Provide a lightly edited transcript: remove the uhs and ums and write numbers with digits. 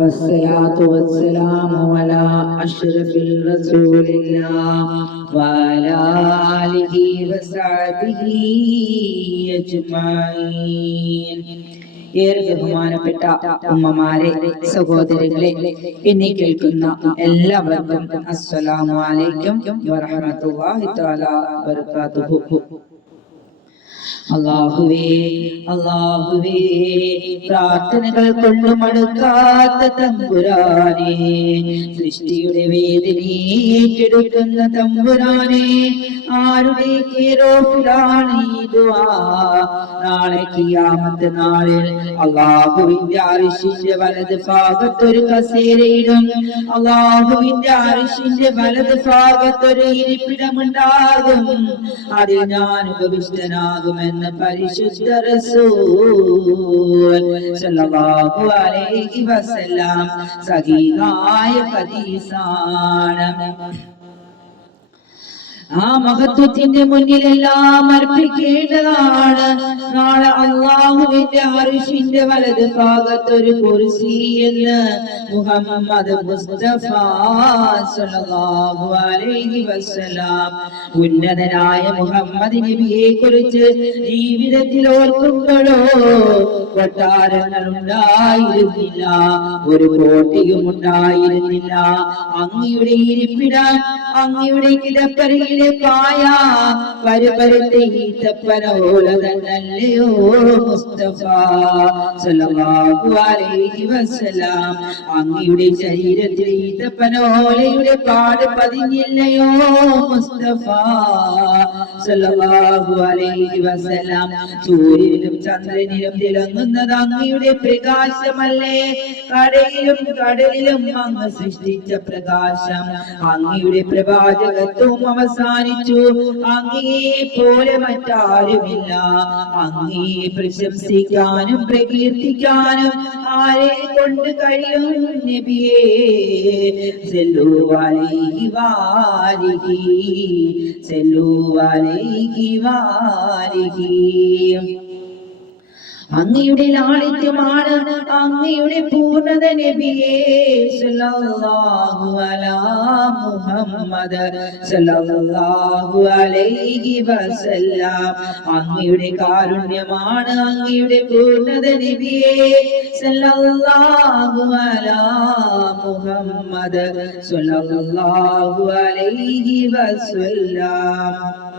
والصلاة والسلام على أشرف رسول الله وعلى آله وصحبه أجمعين. ഏറെ ബഹുമാനപ്പെട്ട ഉമ്മമാരെ, സഹോദരങ്ങളെ, എന്നെ കേൾക്കുന്ന എല്ലാവർക്കും അസ്സലാമു അലൈക്കും വറഹ്മത്തുള്ളാഹി തആല വബറകാതുഹു. അല്ലാഹുവേ അല്ലാഹുവേ, പ്രാർത്ഥനകൾ കൊണ്ട് മടുക്കാത്ത തമ്പുരാനെ, സൃഷ്ടിയുടെ വേദനയേറ്റെടുക്കുന്ന തമ്പുരാനെ, ആരുടെ കേറോഫിലാണ് ഈ ദുആ? നാളെ ഖിയാമത്ത് നാളിൽ അല്ലാഹുവിന്റെ അർശിന്റെ വലത് ഭാഗത്തൊരു കസേരയിടും. അല്ലാഹുവിന്റെ അർശിന്റെ വലത് ഭാഗത്തൊരു ഇരിപ്പിടമുണ്ടാകും. അതിൽ ഞാൻ ഉപവിഷ്ടനാകുമെന്ന് പരിശുദ്ധ റസൂൽ സല്ലല്ലാഹു അലൈഹി വസല്ലം സഹീഹായ ഹദീസാണ്. ആ മഹത്വത്തിന്റെ മുന്നിലെല്ലാം അർപ്പിക്കേണ്ടതാണ്. നാളെ അല്ലാഹുവിന്റെ അർശിന്റെ വലത് ഭാഗത്തൊരു കുർസി എന്ന് മുഹമ്മദ് മുസ്തഫ സല്ലല്ലാഹു അലൈഹി വസല്ലം ഉന്നതനായ മുഹമ്മദ് നബിയെ കുറിച്ച് ജീവിതത്തിൽ ഓർക്കുമ്പോഴോ കൊട്ടാരങ്ങൾ ഉണ്ടായിരുന്നില്ല, ഒരു കോട്ടയും ഉണ്ടായിരുന്നില്ല. അങ്ങയുടെ ഇരിപ്പിടം, അങ്ങയുടെ കിടപ്പറയിൽ പായ പരുപരത്തെ ഈത്തപ്പനോല തന്നല്ലയോ മുസ്തഫ സല്ലല്ലാഹു അലൈഹി വസല്ലം. അങ്ങയുടെ ശരീരത്തിൽ ഈത്തപ്പനോലയുടെ പാട് പതിഞ്ഞില്ലയോ മുസ്തഫ സല്ലല്ലാഹു അലൈഹി വസല്ലം. സൂര്യനിലും ചന്ദ്രനിലും തിളങ്ങുന്നത് അങ്ങയുടെ പ്രകാശമല്ലേ? കടലിലും കടലിലും അങ്ങ് സൃഷ്ടിച്ച പ്രകാശം. അങ്ങയുടെ പ്രവാചകത്വം അവസാനിച്ചു. അങ്ങയെ പോലെ മറ്റാരുമില്ല. അങ്ങയെ പ്രശംസിക്കാനും പ്രകീർത്തിക്കാനും ആരെ കൊണ്ട് കഴിയും നബിയേ? സല്ലു അലൈഹി വാലിഹി, സല്ലു അലൈഹി വാലിഹി. അങ്ങയുടെ ലാളിത്യമാണ് അങ്ങയുടെ പൂർണ്ണത നബിയേ സല്ലല്ലാഹു അലാ മുഹമ്മദ് സല്ലല്ലാഹു അലൈഹി വസല്ലം. അങ്ങയുടെ കാരുണ്യമാണ് അങ്ങയുടെ പൂർണ്ണത നബിയേ സല്ലല്ലാഹു അലാ മുഹമ്മദ് സല്ലല്ലാഹു അലൈഹി വസല്ലം.